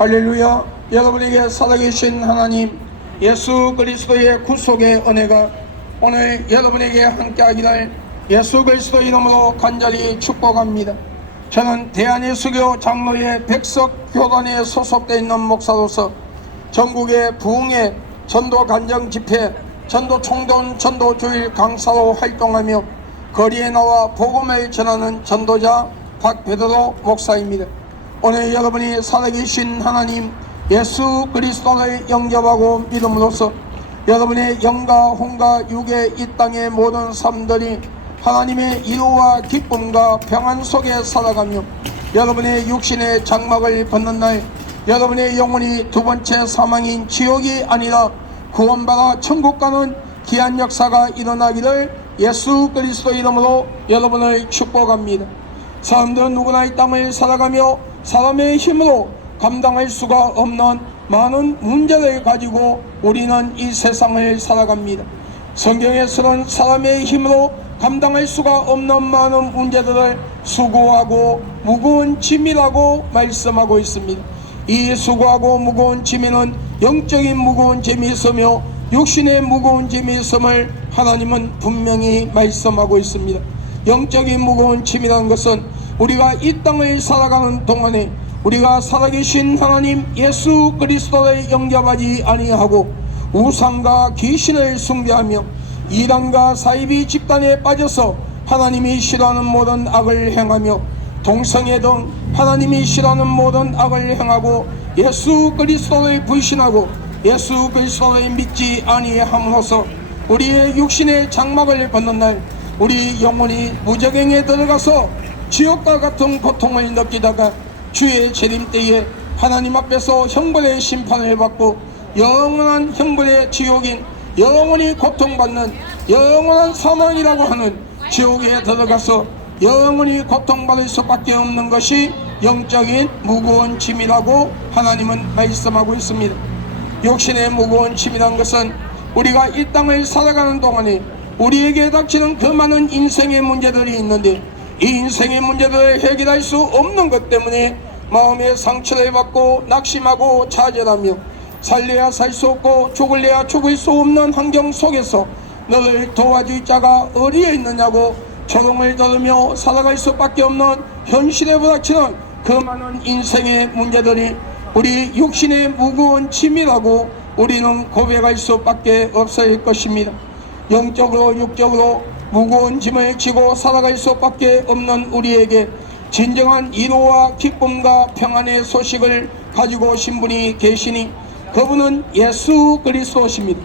할렐루야. 여러분에게 살아계신 하나님 예수 그리스도의 구속의 은혜가 오늘 여러분에게 함께하기를 예수 그리스도 이름으로 간절히 축복합니다. 저는 대한예수교 장로회 백석교단에 소속되어 있는 목사로서 전국의 부흥회, 전도 간정 집회, 전도 총돈, 전도 주일 강사로 활동하며 거리에 나와 복음을 전하는 전도자 박베드로 목사입니다. 오늘 여러분이 살아계신 하나님 예수 그리스도를 영접하고 믿음으로써 여러분의 영과 혼과 육의 이 땅의 모든 삶들이 하나님의 이루와 기쁨과 평안 속에 살아가며 여러분의 육신의 장막을 벗는 날 여러분의 영혼이 두 번째 사망인 지옥이 아니라 구원받아 천국 가는 귀한 역사가 일어나기를 예수 그리스도 이름으로 여러분을 축복합니다. 사람들은 누구나 이 땅을 살아가며 사람의 힘으로 감당할 수가 없는 많은 문제를 가지고 우리는 이 세상을 살아갑니다. 성경에서는 사람의 힘으로 감당할 수가 없는 많은 문제들을 수고하고 무거운 짐이라고 말씀하고 있습니다. 이 수고하고 무거운 짐에는 영적인 무거운 짐이 있으며 육신의 무거운 짐이 있음을 하나님은 분명히 말씀하고 있습니다. 영적인 무거운 짐이라는 것은 우리가 이 땅을 살아가는 동안에 우리가 살아계신 하나님 예수 그리스도를 영접하지 아니하고 우상과 귀신을 숭배하며 이단과 사이비 집단에 빠져서 하나님이 싫어하는 모든 악을 행하며 동성애 등 하나님이 싫어하는 모든 악을 행하고 예수 그리스도를 불신하고 예수 그리스도를 믿지 아니함으로써 우리의 육신의 장막을 벗는 날 우리 영혼이 무저갱에 들어가서 지옥과 같은 고통을 느끼다가 주의 재림 때에 하나님 앞에서 형벌의 심판을 받고 영원한 형벌의 지옥인 영원히 고통받는 영원한 사망이라고 하는 지옥에 들어가서 영원히 고통받을 수밖에 없는 것이 영적인 무거운 짐이라고 하나님은 말씀하고 있습니다. 육신의 무거운 짐이란 것은 우리가 이 땅을 살아가는 동안에 우리에게 닥치는 그 많은 인생의 문제들이 있는데 이 인생의 문제들을 해결할 수 없는 것 때문에 마음의 상처를 받고 낙심하고 좌절하며 살려야 살 수 없고 죽을래야 죽을 수 없는 환경 속에서 너를 도와줄 자가 어디에 있느냐고 조롱을 들으며 살아갈 수밖에 없는 현실에 부닥치는 그 많은 인생의 문제들이 우리 육신의 무거운 짐이라고 우리는 고백할 수밖에 없을 것입니다. 영적으로 육적으로 무거운 짐을 지고 살아갈 수밖에 없는 우리에게 진정한 위로와 기쁨과 평안의 소식을 가지고 오신 분이 계시니 그분은 예수 그리스도십니다.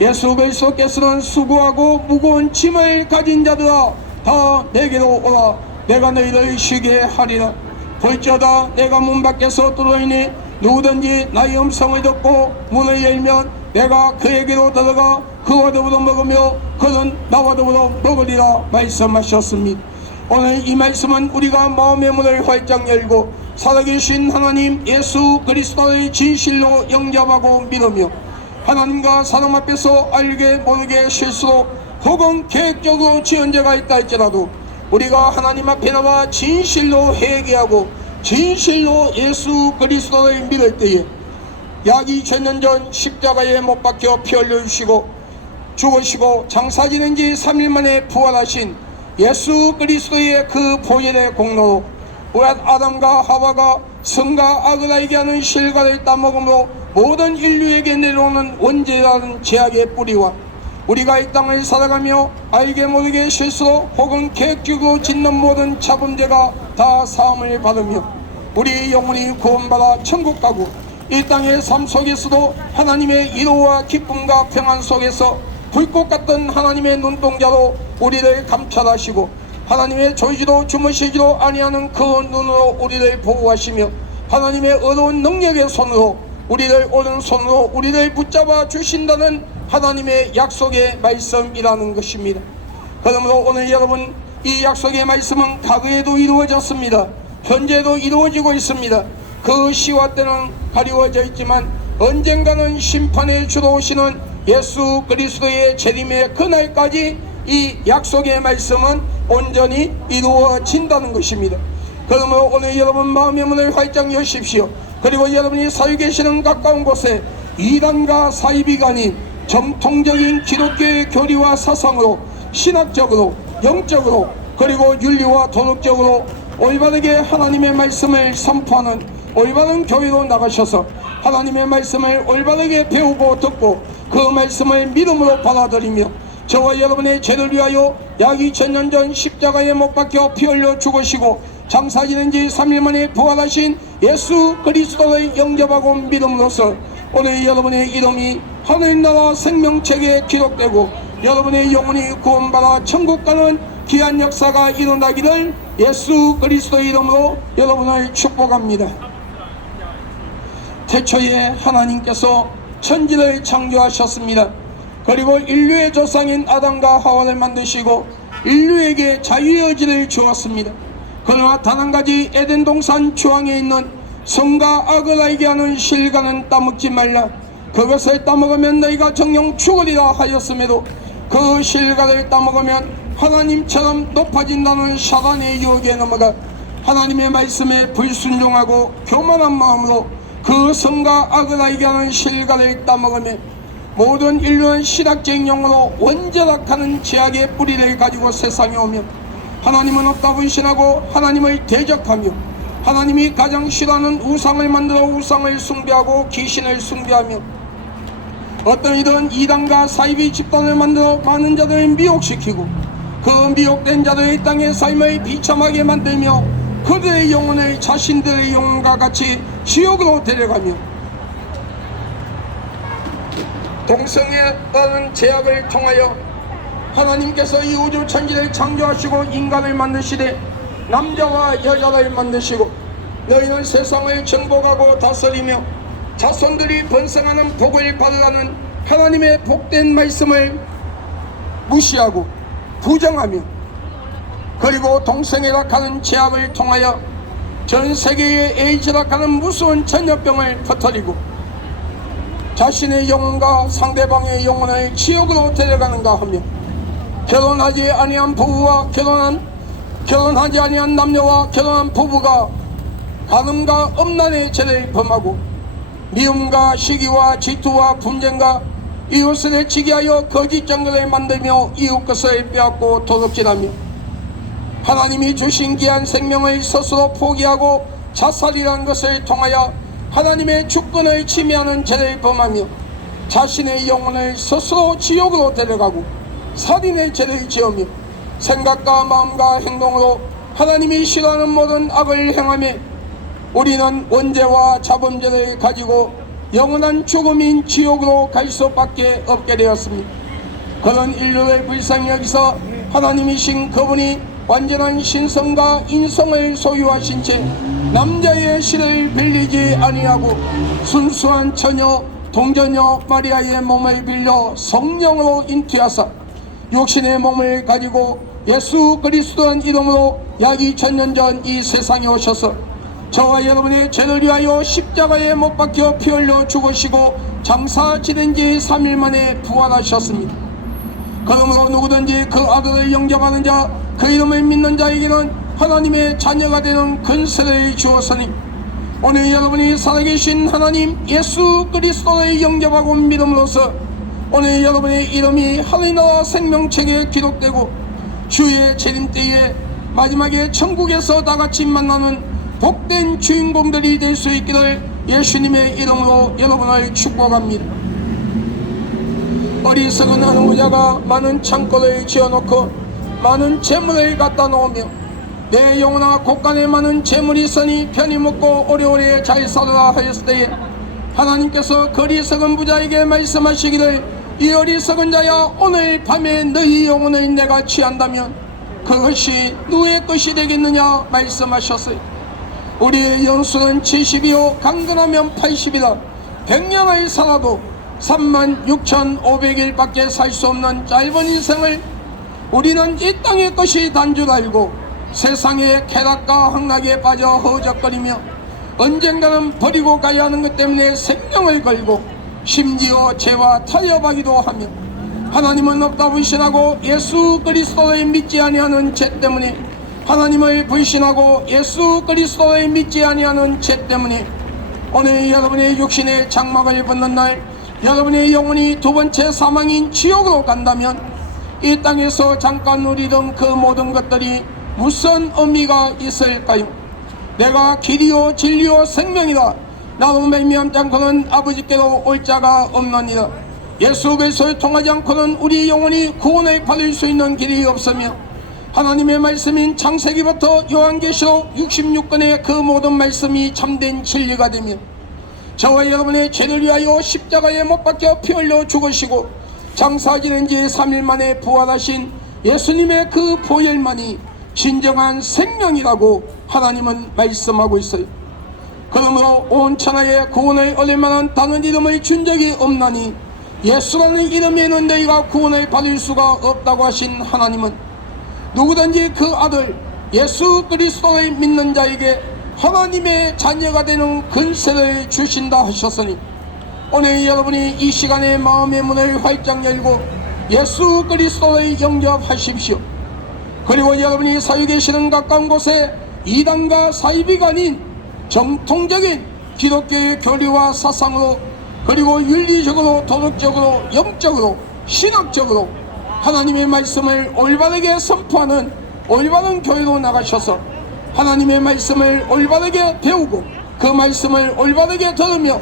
예수 그리스도께서는 수고하고 무거운 짐을 가진 자들아 다 내게로 오라 내가 너희를 쉬게 하리라. 볼지어다 내가 문 밖에서 들어오니 누구든지 나의 음성을 듣고 문을 열면 내가 그에게로 들어가 그와 더불어 먹으며 그는 나와 더불어 먹으리라 말씀하셨습니다. 오늘 이 말씀은 우리가 마음의 문을 활짝 열고 살아계신 하나님 예수 그리스도의 진실로 영접하고 믿으며 하나님과 사람 앞에서 알게 모르게 실수로 혹은 계획적으로 지은 죄가 있다 할지라도 우리가 하나님 앞에 나와 진실로 회개하고 진실로 예수 그리스도를 믿을 때에 약 2000년 전 십자가에 못 박혀 피 흘려주시고 죽으시고 장사 지낸 지 3일 만에 부활하신 예수 그리스도의 그 보혈의 공로로 아담과 하와가 선과 악을 알게 하는 실과를 따먹음으로 모든 인류에게 내려오는 원죄라는 죄악의 뿌리와 우리가 이 땅을 살아가며 알게 모르게 실수로 혹은 계획적으로 짓는 모든 자범죄가 다 사함을 받으며 우리 영혼이 구원받아 천국 가고 이 땅의 삶 속에서도 하나님의 위로와 기쁨과 평안 속에서 불꽃 같은 하나님의 눈동자로 우리를 감찰하시고 하나님의 조이지도 주무시지도 아니하는 그 눈으로 우리를 보호하시며 하나님의 어려운 능력의 손으로 우리를 오른손으로 우리를 붙잡아 주신다는 하나님의 약속의 말씀이라는 것입니다. 그러므로 오늘 여러분 이 약속의 말씀은 과거에도 이루어졌습니다. 현재도 이루어지고 있습니다. 그 시와 때는 가리워져 있지만 언젠가는 심판의 주로 오시는 예수 그리스도의 재림의 그날까지 이 약속의 말씀은 온전히 이루어진다는 것입니다. 그러므로 오늘 여러분 마음의 문을 활짝 여십시오. 그리고 여러분이 살고 계시는 가까운 곳에 이단과 사이비가 아닌 정통적인 기독교의 교리와 사상으로, 신학적으로, 영적으로, 그리고 윤리와 도덕적으로 올바르게 하나님의 말씀을 선포하는 올바른 교회로 나가셔서 하나님의 말씀을 올바르게 배우고 듣고 그 말씀을 믿음으로 받아들이며 저와 여러분의 죄를 위하여 약 2000년 전 십자가에 못 박혀 피 흘려 죽으시고 장사 지낸 지 3일 만에 부활하신 예수 그리스도를 영접하고 믿음으로써 오늘 여러분의 이름이 하늘나라 생명책에 기록되고 여러분의 영혼이 구원받아 천국 가는 귀한 역사가 일어나기를 예수 그리스도 이름으로 여러분을 축복합니다. 태초에 하나님께서 천지를 창조하셨습니다. 그리고 인류의 조상인 아담과 하와를 만드시고 인류에게 자유의 의지를 주었습니다. 그러나 단 한 가지 에덴 동산 중앙에 있는 선과 악을 알게 하는 실과는 따먹지 말라. 그것을 따먹으면 너희가 정녕 죽으리라 하였음에도 그 실과를 따먹으면 하나님처럼 높아진다는 사단의 유혹에 넘어가 하나님의 말씀에 불순종하고 교만한 마음으로 그 선과 악을 알게 하는 실과를 따먹으며 모든 인류는 신학적인 용어로 원죄락하는 죄악의 뿌리를 가지고 세상에 오며 하나님은 없다고 신하고 하나님을 대적하며 하나님이 가장 싫어하는 우상을 만들어 우상을 숭배하고 귀신을 숭배하며 어떤 이들은 이단과 사이비 집단을 만들어 많은 자들을 미혹시키고 그 미혹된 자들의 땅의 삶을 비참하게 만들며 그들의 영혼을 자신들의 영혼과 같이 지옥으로 데려가며 동성애라는 제약을 통하여 하나님께서 이 우주 천지를 창조하시고 인간을 만드시되 남자와 여자를 만드시고 너희는 세상을 정복하고 다스리며 자손들이 번성하는 복을 받으라는 하나님의 복된 말씀을 무시하고 부정하며 그리고 동성애락하는 제약을 통하여 전 세계에 에이즈락하는 무서운 전염병을 퍼뜨리고 자신의 영혼과 상대방의 영혼을 지옥으로 데려가는가 하며 결혼하지 아니한 부부와 결혼하지 아니한 남녀와 결혼한 부부가 간음과 음란의 죄를 범하고 미움과 시기와 질투와 분쟁과 이웃을 해치게 하여 거짓 정결을 만들며 이웃 것을 빼앗고 도둑질하며 하나님이 주신 귀한 생명을 스스로 포기하고 자살이라는 것을 통하여 하나님의 주권을 침해하는 죄를 범하며 자신의 영혼을 스스로 지옥으로 데려가고 살인의 죄를 지으며 생각과 마음과 행동으로 하나님이 싫어하는 모든 악을 행하며 우리는 원죄와 자범죄를 가지고 영원한 죽음인 지옥으로 갈 수밖에 없게 되었습니다. 그런 인류의 불쌍히 여기서 하나님이신 그분이 완전한 신성과 인성을 소유하신 채 남자의 실을 빌리지 아니하고 순수한 처녀 동전녀 마리아의 몸을 빌려 성령으로 잉태하사 육신의 몸을 가지고 예수 그리스도의 이름으로 약 2000년 전 이 세상에 오셔서 저와 여러분의 죄를 위하여 십자가에 못 박혀 피 흘려 죽으시고 장사 지낸 지 3일 만에 부활하셨습니다. 그러므로 누구든지 그 아들을 영접하는 자 그 이름을 믿는 자에게는 하나님의 자녀가 되는 권세를 주었으니 오늘 여러분이 살아계신 하나님 예수 그리스도를 영접하고 믿음으로써 오늘 여러분의 이름이 하늘나라 생명책에 기록되고 주의 재림 때에 마지막에 천국에서 다같이 만나는 복된 주인공들이 될 수 있기를 예수님의 이름으로 여러분을 축복합니다. 어리석은 한 부자가 많은 창고를 지어놓고 많은 재물을 갖다 놓으며 내 영혼아 곳간에 많은 재물이 있으니 편히 먹고 오래오래 잘 살아라 하였을 때에 하나님께서 그 어리석은 부자에게 말씀하시기를 이 어리석은 자야 오늘 밤에 너희 영혼을 내가 취한다면 그것이 누구의 것이 되겠느냐 말씀하셨어요. 우리의 연수는 70이요 강건하면 80이다. 100년을 살아도 36,500일밖에 살 수 없는 짧은 인생을 우리는 이 땅의 것이 단 줄 알고 세상의 쾌락과 향락에 빠져 허우적거리며 언젠가는 버리고 가야 하는 것 때문에 생명을 걸고 심지어 죄와 타협하기도 하며 하나님은 없다고 신하고 예수 그리스도를 믿지 아니하는 죄 때문에 하나님을 불신하고 예수 그리스도를 믿지 아니하는 죄 때문에 오늘 여러분의 육신의 장막을 벗는 날 여러분의 영혼이 두 번째 사망인 지옥으로 간다면 이 땅에서 잠깐 누리던 그 모든 것들이 무슨 의미가 있을까요? 내가 길이요 진리요 생명이라 나로 말미암지 않고는 아버지께로 올 자가 없느니라. 예수 그리스도를 통하지 않고는 우리 영혼이 구원을 받을 수 있는 길이 없으며 하나님의 말씀인 창세기부터 요한계시록 66권의 그 모든 말씀이 참된 진리가 되며 저와 여러분의 죄를 위하여 십자가에 못 박혀 피 흘려 죽으시고 장사 지낸 지 3일 만에 부활하신 예수님의 그 보혈만이 진정한 생명이라고 하나님은 말씀하고 있어요. 그러므로 온 천하에 구원을 얻을 만한 다른 이름을 준 적이 없나니 예수라는 이름에는 너희가 구원을 받을 수가 없다고 하신 하나님은 누구든지 그 아들 예수 그리스도를 믿는 자에게 하나님의 자녀가 되는 권세를 주신다 하셨으니 오늘 여러분이 이 시간에 마음의 문을 활짝 열고 예수 그리스도를 영접하십시오. 그리고 여러분이 살고 계시는 가까운 곳에 이단과 사이비가 아닌 정통적인 기독교의 교리와 사상으로 그리고 윤리적으로 도덕적으로 영적으로 신학적으로 하나님의 말씀을 올바르게 선포하는 올바른 교회로 나가셔서 하나님의 말씀을 올바르게 배우고 그 말씀을 올바르게 들으며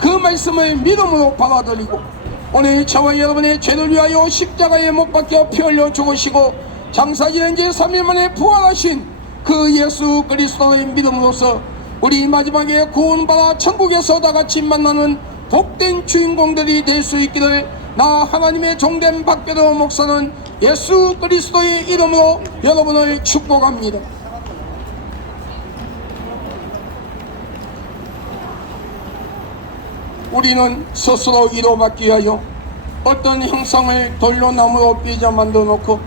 그 말씀을 믿음으로 받아들이고 오늘 저와 여러분의 죄를 위하여 십자가에 못 박혀 피 흘려 죽으시고 장사 지낸 지 3일 만에 부활하신 그 예수 그리스도의 믿음으로써 우리 마지막에 구원받아 천국에서 다같이 만나는 복된 주인공들이 될 수 있기를 나 하나님의 종된 박배도 목사는 예수 그리스도의 이름으로 여러분을 축복합니다. 우리는 스스로 위로받기 위하여 어떤 형상을 돌로 나무로 삐져 만들어 놓고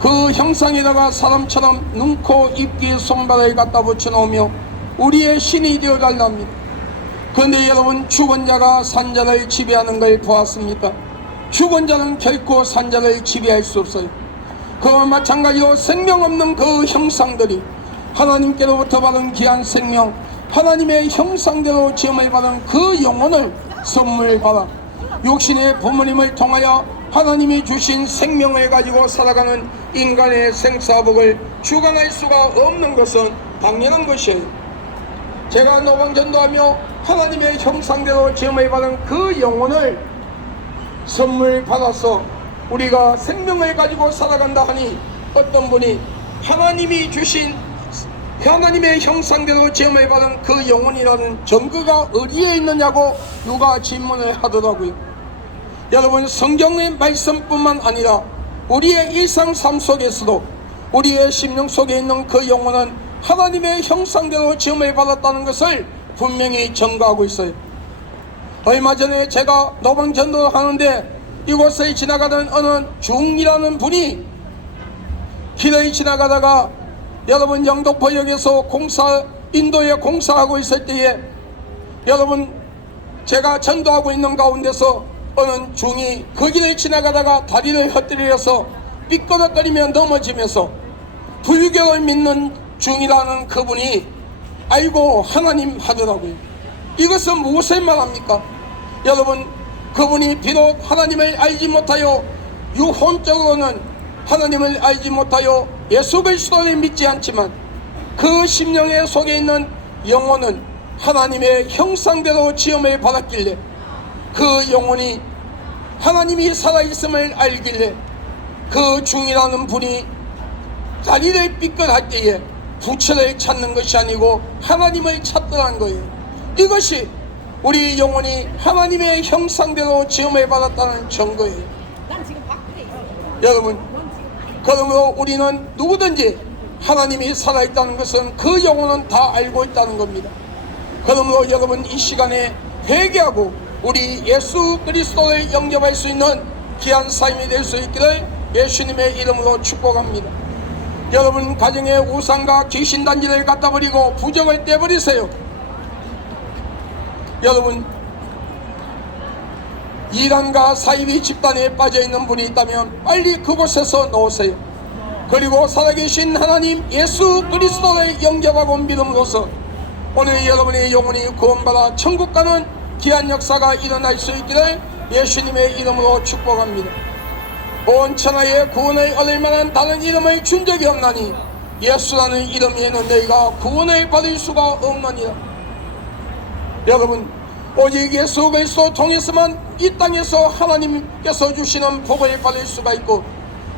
그 형상에다가 사람처럼 눈, 코, 입, 귀, 손발을 갖다 붙여 놓으며 우리의 신이 되어 달랍니다. 그런데 여러분 죽은 자가 산자를 지배하는 걸 보았습니까? 죽은 자는 결코 산자를 지배할 수 없어요. 그와 마찬가지로 생명 없는 그 형상들이 하나님께로부터 받은 귀한 생명 하나님의 형상대로 지음을 받은 그 영혼을 선물 받아 육신의 부모님을 통하여 하나님이 주신 생명을 가지고 살아가는 인간의 생사복을 주관할 수가 없는 것은 당연한 것이에요. 제가 노방전도하며 하나님의 형상대로 지음을 받은 그 영혼을 선물 받아서 우리가 생명을 가지고 살아간다 하니 어떤 분이 하나님이 주신 하나님의 형상대로 지음을 받은 그 영혼이라는 증거가 어디에 있느냐고 누가 질문을 하더라고요. 여러분 성경의 말씀뿐만 아니라 우리의 일상 삶 속에서도 우리의 심령 속에 있는 그 영혼은 하나님의 형상대로 지음을 받았다는 것을 분명히 증거하고 있어요. 얼마 전에 제가 노방 전도를 하는데 이곳에 지나가던 어느 중이라는 분이 길을 지나가다가 여러분 영도포역에서 인도에 공사하고 있을 때에 여러분 제가 전도하고 있는 가운데서 어느 중이 그 길을 지나가다가 다리를 헛들여서 삐끄덕거리며 넘어지면서 불교를 믿는 중이라는 그분이 아이고 하나님 하더라고요. 이것은 무엇을 말합니까? 여러분 그분이 비록 하나님을 알지 못하여 유혼적으로는 하나님을 알지 못하여 예수 그리스도를 믿지 않지만 그 심령의 속에 있는 영혼은 하나님의 형상대로 지음을 받았길래 그 영혼이 하나님이 살아있음을 알길래 그 중이라는 분이 다리를 삐끗할 때에 부처를 찾는 것이 아니고 하나님을 찾더란 거예요. 이것이 우리 영혼이 하나님의 형상대로 지음을 받았다는 증거예요. 여러분 그러므로 우리는 누구든지 하나님이 살아있다는 것은 그 영혼은 다 알고 있다는 겁니다. 그러므로 여러분 이 시간에 회개하고 우리 예수 그리스도를 영접할 수 있는 귀한 삶이 될 수 있기를 예수님의 이름으로 축복합니다. 여러분 가정에 우상과 귀신단지를 갖다 버리고 부적을 떼버리세요. 여러분 이단과 사이비 집단에 빠져있는 분이 있다면 빨리 그곳에서 놓으세요. 그리고 살아계신 하나님 예수 그리스도를 영접하고 믿음으로써 오늘 여러분의 영혼이 구원받아 천국 가는 귀한 역사가 일어날 수 있기를 예수님의 이름으로 축복합니다. 온 천하에 구원을 얻을 만한 다른 이름을 준 적이 없나니 예수라는 이름 외에는 너희가 구원을 받을 수가 없느니라. 여러분, 오직 예수 그리스도 통해서만 이 땅에서 하나님께서 주시는 복을 받을 수가 있고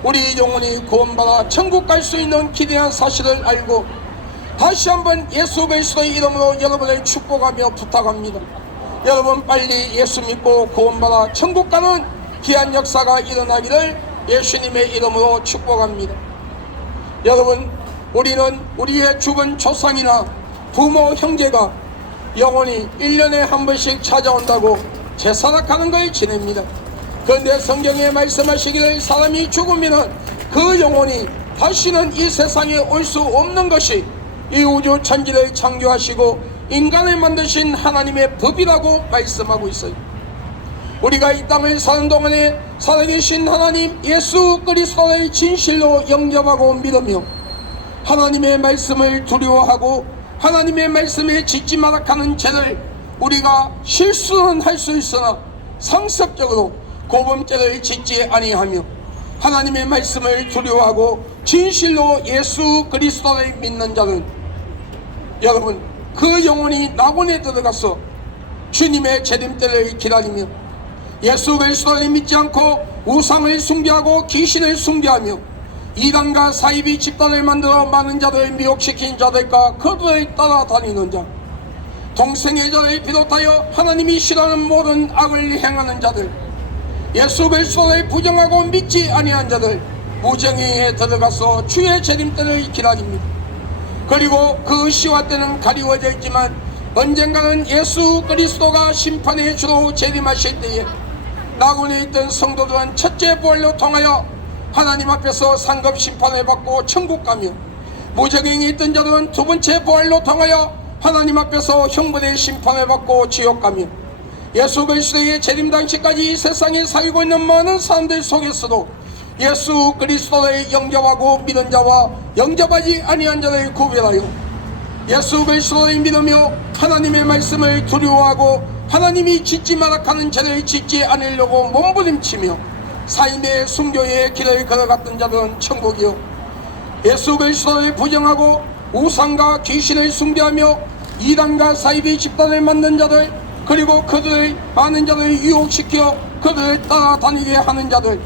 우리 영혼이 구원받아 천국 갈 수 있는 기대한 사실을 알고 다시 한번 예수 그리스도의 이름으로 여러분을 축복하며 부탁합니다. 여러분 빨리 예수 믿고 구원받아 천국 가는 귀한 역사가 일어나기를 예수님의 이름으로 축복합니다. 여러분, 우리는 우리의 죽은 조상이나 부모 형제가 영원히 1년에 한 번씩 찾아온다고 제사락하는 걸 지냅니다. 그런데 성경에 말씀하시기를 사람이 죽으면 그 영혼이 다시는 이 세상에 올 수 없는 것이 이 우주 천지를 창조하시고 인간을 만드신 하나님의 법이라고 말씀하고 있어요. 우리가 이 땅을 사는 동안에 살아계신 하나님 예수 그리스도를 진실로 영접하고 믿으며 하나님의 말씀을 두려워하고 하나님의 말씀에 짓지 마라 하는 죄를 우리가 실수는 할 수 있으나 상습적으로 고범죄를 짓지 아니하며 하나님의 말씀을 두려워하고 진실로 예수 그리스도를 믿는 자는 여러분 그 영혼이 낙원에 들어가서 주님의 재림 때를 기다리며 예수 그리스도를 믿지 않고 우상을 숭배하고 귀신을 숭배하며 이단과 사이비 집단을 만들어 많은 자들을 미혹시킨 자들과 그들을 따라다니는 자, 동생의 자를 비롯하여 하나님이 싫어하는 모든 악을 행하는 자들, 예수 그리스도를 부정하고 믿지 아니한 자들 무정의에 들어가서 주의 재림 때를 기다립니다. 그리고 그 시와 때는 가리워져 있지만 언젠가는 예수 그리스도가 심판의 주로 재림하실 때에 낙원에 있던 성도들은 첫째 부활로 통하여 하나님 앞에서 상급 심판을 받고 천국 가며 무정행에 있던 자들은 두 번째 부활로 통하여 하나님 앞에서 형벌의 심판을 받고 지옥 가며 예수 그리스도의 재림 당시까지 이 세상에 살고 있는 많은 사람들 속에서도 예수 그리스도를 영접하고 믿은 자와 영접하지 아니한 자를 구별하여 예수 그리스도를 믿으며 하나님의 말씀을 두려워하고 하나님이 짓지 마라 하는 죄를 짓지 않으려고 몸부림치며 삶의 순교의 길을 걸어갔던 자들은 천국이요, 예수 그리스도를 부정하고 우상과 귀신을 숭배하며 이단과 사이비 집단을 만든 자들, 그리고 그들을 많은 자들을 유혹시켜 그들을 따라다니게 하는 자들,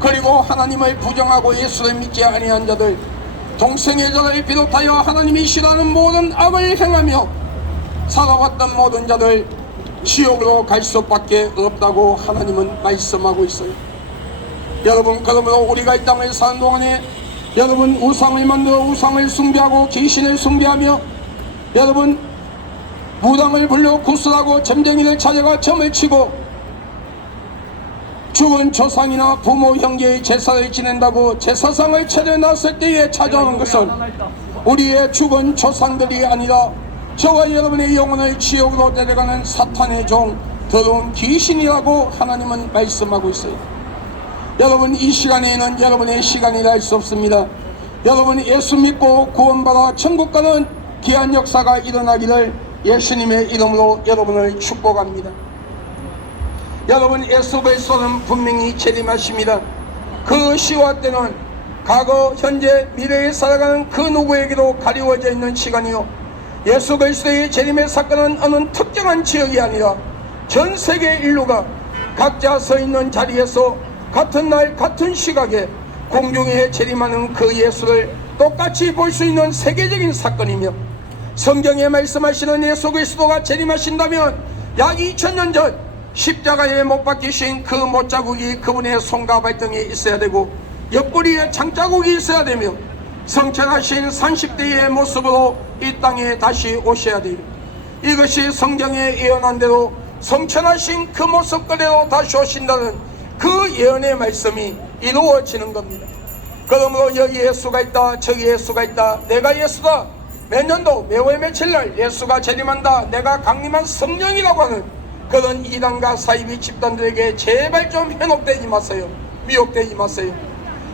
그리고 하나님을 부정하고 예수를 믿지 아니한 자들, 동생의 자를 비롯하여 하나님이 싫어하는 모든 악을 행하며 살아왔던 모든 자들 지옥으로 갈 수밖에 없다고 하나님은 말씀하고 있어요. 여러분, 그러므로 우리가 이 땅을 사는 동안에 여러분 우상을 만들어 우상을 숭배하고 귀신을 숭배하며 여러분 무당을 불러 구슬하고 점쟁이를 찾아가 점을 치고 죽은 조상이나 부모 형제의 제사를 지낸다고 제사상을 차려놨을 때에 찾아오는 것은 우리의 죽은 조상들이 아니라 저와 여러분의 영혼을 지옥으로 데려가는 사탄의 종 더러운 귀신이라고 하나님은 말씀하고 있어요. 여러분, 이 시간에는 여러분의 시간이라 할 수 없습니다. 여러분 예수 믿고 구원받아 천국 가는 귀한 역사가 일어나기를 예수님의 이름으로 여러분을 축복합니다. 여러분, 예수 그리스도는 분명히 재림하십니다. 그 시와 때는 과거, 현재, 미래에 살아가는 그 누구에게도 가리워져 있는 시간이요, 예수 그리스도의 재림의 사건은 어느 특정한 지역이 아니라 전 세계 인류가 각자 서 있는 자리에서 같은 날 같은 시각에 공중에 재림하는 그 예수를 똑같이 볼 수 있는 세계적인 사건이며, 성경에 말씀하시는 예수 그리스도가 재림하신다면 약 2000년 전 십자가에 못 박히신 그 못자국이 그분의 손과 발등에 있어야 되고 옆구리에 장자국이 있어야 되며 성천하신 30대의 모습으로 이 땅에 다시 오셔야 돼요. 이것이 성경에 예언한 대로 성천하신 그 모습 그대로 다시 오신다는 그 예언의 말씀이 이루어지는 겁니다. 그러므로 여기 예수가 있다, 저기 예수가 있다, 내가 예수다, 몇 년도 매월 며칠날 예수가 재림한다, 내가 강림한 성령이라고 하는 그런 이단과 사이비 집단들에게 제발 좀 현혹되지 마세요. 미혹되지 마세요.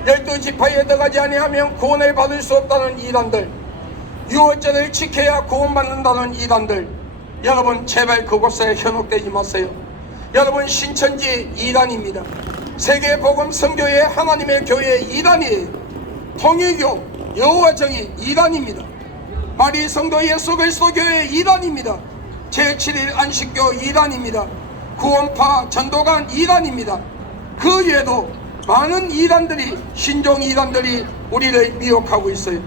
12지파에 들어가지 아니하면 구원을 받을 수 없다는 이단들, 유월절을 지켜야 구원받는다는 이단들, 여러분 제발 그곳에 현혹되지 마세요. 여러분 신천지 이단입니다. 세계복음 선교회 하나님의 교회 이단이에요. 통일교 여호와정의 이단입니다. 마리 성도 예수 그리스도 교회 이단입니다. 제7일 안식교 이단입니다. 구원파 전도관 이단입니다. 그 외에도 많은 이단들이, 신종 이단들이 우리를 미혹하고 있어요.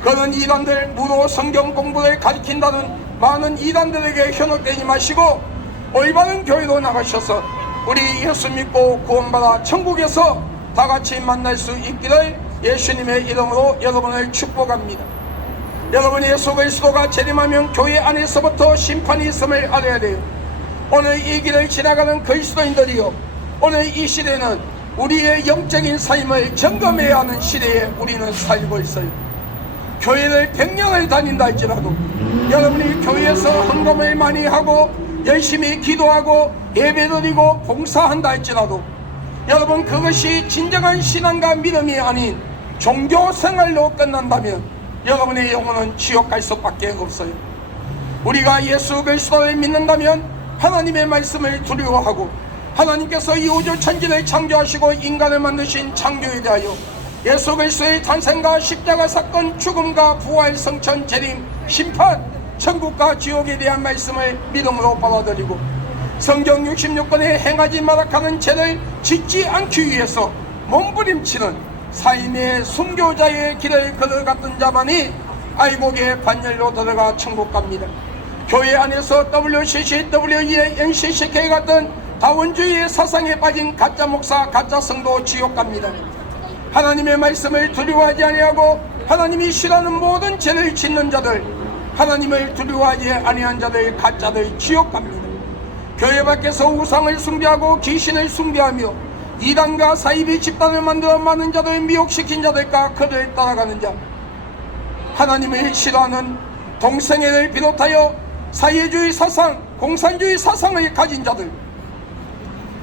그런 이단들, 무도 성경 공부를 가르친다는 많은 이단들에게 현혹되지 마시고 올바른 교회로 나가셔서 우리 예수 믿고 구원받아 천국에서 다같이 만날 수 있기를 예수님의 이름으로 여러분을 축복합니다. 여러분 예수 그리스도가 재림하면 교회 안에서부터 심판이 있음을 알아야 돼요. 오늘 이 길을 지나가는 그리스도인들이요, 오늘 이 시대는 우리의 영적인 삶을 점검해야 하는 시대에 우리는 살고 있어요. 교회를 100년을 다닌다 할지라도 여러분이 교회에서 헌금을 많이 하고 열심히 기도하고 예배드리고 봉사한다 할지라도 여러분 그것이 진정한 신앙과 믿음이 아닌 종교생활로 끝난다면 여러분의 영혼은 지옥 갈 수밖에 없어요. 우리가 예수 그리스도를 믿는다면 하나님의 말씀을 두려워하고 하나님께서 이 우주 천지를 창조하시고 인간을 만드신 창조에 대하여 예수 그리스도의 탄생과 십자가 사건, 죽음과 부활, 성천, 재림, 심판, 천국과 지옥에 대한 말씀을 믿음으로 받아들이고 성경 66권에 행하지 마라 하는 죄를 짓지 않기 위해서 몸부림치는 삶의 순교자의 길을 걸어갔던 자만이 아이곡의 반열로 들어가 천국 갑니다. 교회 안에서 WCC, WEA, NCCK 같은 다원주의의 사상에 빠진 가짜 목사, 가짜 성도 지옥 갑니다. 하나님의 말씀을 두려워하지 아니하고 하나님이 싫어하는 모든 죄를 짓는 자들, 하나님을 두려워하지 아니한 자들, 가짜들 지옥 갑니다. 교회 밖에서 우상을 숭배하고 귀신을 숭배하며 이단과 사이비 집단을 만들어 많은 자들 미혹시킨 자들과 그들을 따라가는 자, 하나님을 싫어하는 동성애를 비롯하여 사회주의 사상, 공산주의 사상을 가진 자들,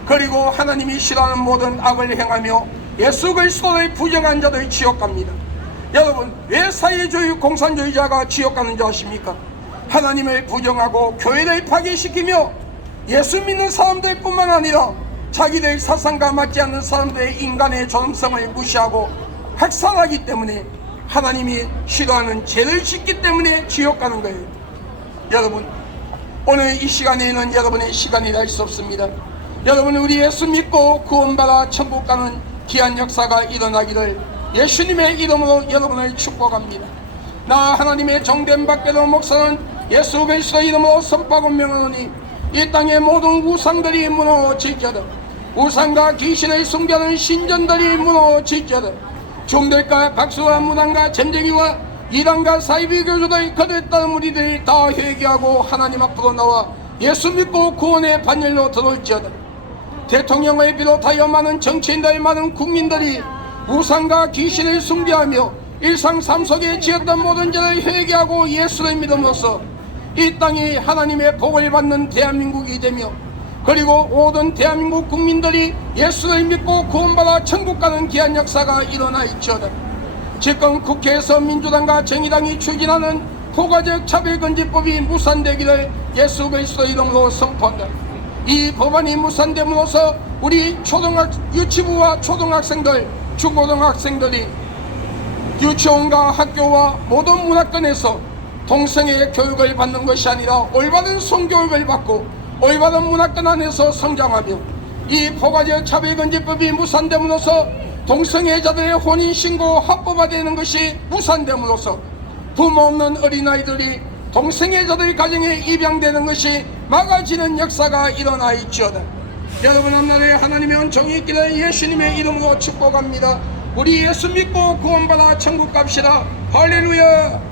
그리고 하나님이 싫어하는 모든 악을 행하며 예수 그리스도를 부정한 자들 지옥 갑니다. 여러분 왜 사회주의 공산주의자가 지옥 가는 줄 아십니까? 하나님을 부정하고 교회를 파괴시키며 예수 믿는 사람들 뿐만 아니라 자기들 사상과 맞지 않는 사람들의 인간의 존엄성을 무시하고 학살하기 때문에 하나님이 싫어하는 죄를 짓기 때문에 지옥 가는 거예요. 여러분 오늘 이 시간에는 여러분의 시간이라 할 수 없습니다. 여러분 우리 예수 믿고 구원받아 천국 가는 귀한 역사가 일어나기를 예수님의 이름으로 여러분을 축복합니다. 나 하나님의 정된 밖에도 목사는 예수 그리스도 이름으로 선포하고 명하노니 이 땅의 모든 우상들이 무너질지어다. 우상과 귀신을 숭배하는 신전들이 무너질지어다. 종들과 박수와 무당과 점쟁이와 이단과 사이비 교주들 그들 따른 무리들이 다 회개하고 하나님 앞으로 나와 예수 믿고 구원의 반열로 들어올지어다. 대통령을 비롯하여 많은 정치인들, 많은 국민들이 우상과 귀신을 숭배하며 일상 삶 속에 지었던 모든 죄를 회개하고 예수를 믿음으로써 이 땅이 하나님의 복을 받는 대한민국이 되며 그리고 모든 대한민국 국민들이 예수를 믿고 구원받아 천국 가는 귀한 역사가 일어나 있지어다. 지금 국회에서 민주당과 정의당이 추진하는 포괄적 차별금지법이 무산되기를 예수 그리스도 이름으로 선포한다. 이 법안이 무산됨으로써 우리 유치부와 초등학생들, 중고등학생들이 유치원과 학교와 모든 문화권에서 동성애 교육을 받는 것이 아니라 올바른 성교육을 받고 올바른 문화권 안에서 성장하며 이 포괄적 차별금지법이 무산됨으로써 동성애자들의 혼인신고 합법화되는 것이 무산됨으로써 부모 없는 어린아이들이 동성애자들 가정에 입양되는 것이 막아지는 역사가 일어나 있지어다. 여러분 앞날에 하나님의 은총이 있기를 예수님의 이름으로 축복합니다. 우리 예수 믿고 구원받아 천국 갑시다. 할렐루야.